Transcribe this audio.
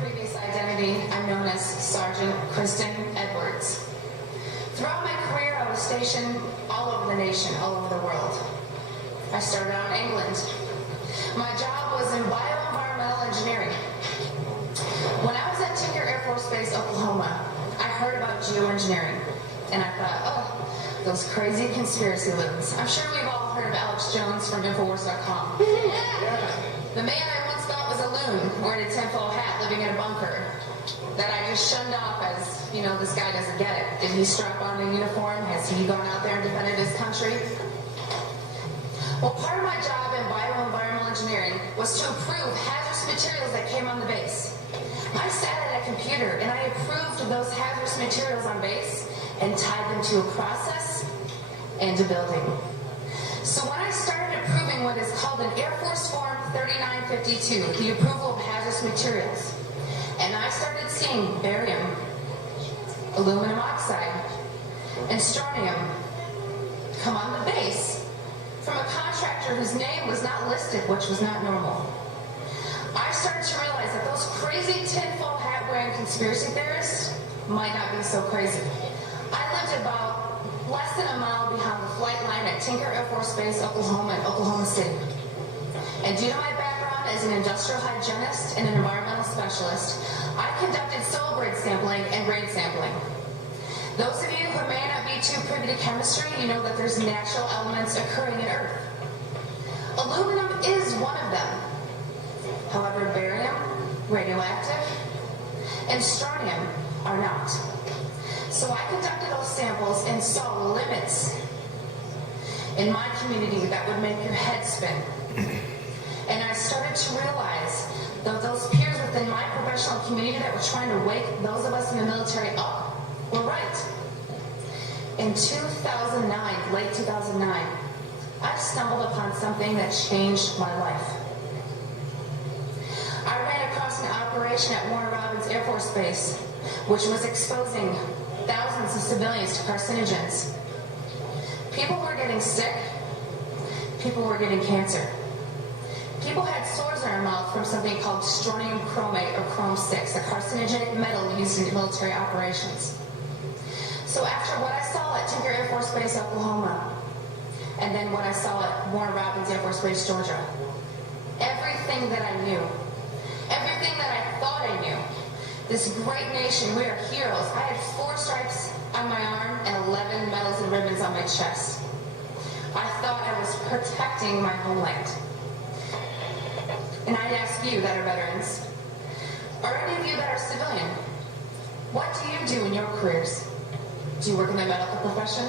previous identity, I'm known as Sergeant Kristen Edwards. Throughout my career, I was stationed all over the nation, all over the world. I started out in England. My job was in bioenvironmental engineering. When I was at Tinker Air Force Base, Oklahoma, I heard about geoengineering, and I thought, oh, those crazy conspiracy loons. I'm sure we've all heard of Alex Jones from Infowars.com. The man I once thought was a loon, wearing a tinfoil hat, living in a bunker, that I just shunned off as, you know, this guy doesn't get it. Did he strap on a uniform? Has he gone out there and defended his country? Well, part of my job in bioenvironmental engineering was to approve hazardous materials that came on the base. I sat at a computer and I approved those hazardous materials on base and tied them to a process and a building. So when I started approving what is called an Air Force Form 3952, the approval of hazardous materials, and I started seeing barium, aluminum oxide, and strontium come on the base from a contractor whose name was not listed, which was not normal. I started to realize that those crazy tinfoil hat wearing conspiracy theorists might not be so crazy. I lived about less than a mile behind the flight line at Tinker Air Force Base, Oklahoma, in Oklahoma City. And due to my background as an industrial hygienist and an environmental specialist, I conducted soil grade sampling and grade sampling. Those of you who may not be too privy to chemistry, you know that there's natural elements occurring in Earth. Aluminum is one of them. However, barium, radioactive, and strontium are not. So I conducted those samples and saw limits in my community that would make your head spin. And I started to realize that those peers within my professional community that were trying to wake those of us in the military up were right. In 2009, late 2009, I stumbled upon something that changed my life. I ran across an operation at Warner Robins Air Force Base, which was exposing thousands of civilians to carcinogens. People were getting sick. People were getting cancer. People had sores in their mouth from something called strontium chromate or chrome-6, a carcinogenic metal used in military operations. So after what I saw at Tinker Air Force Base, Oklahoma, and then what I saw at Warner Robins Air Force Base, Georgia, everything that I knew, everything that I thought I knew, this great nation, we are heroes. I had 4 stripes on my arm and 11 medals and ribbons on my chest. I thought I was protecting my homeland. And I'd ask you that are veterans, or any of you that are civilian, what do you do in your careers? Do you work in the medical profession?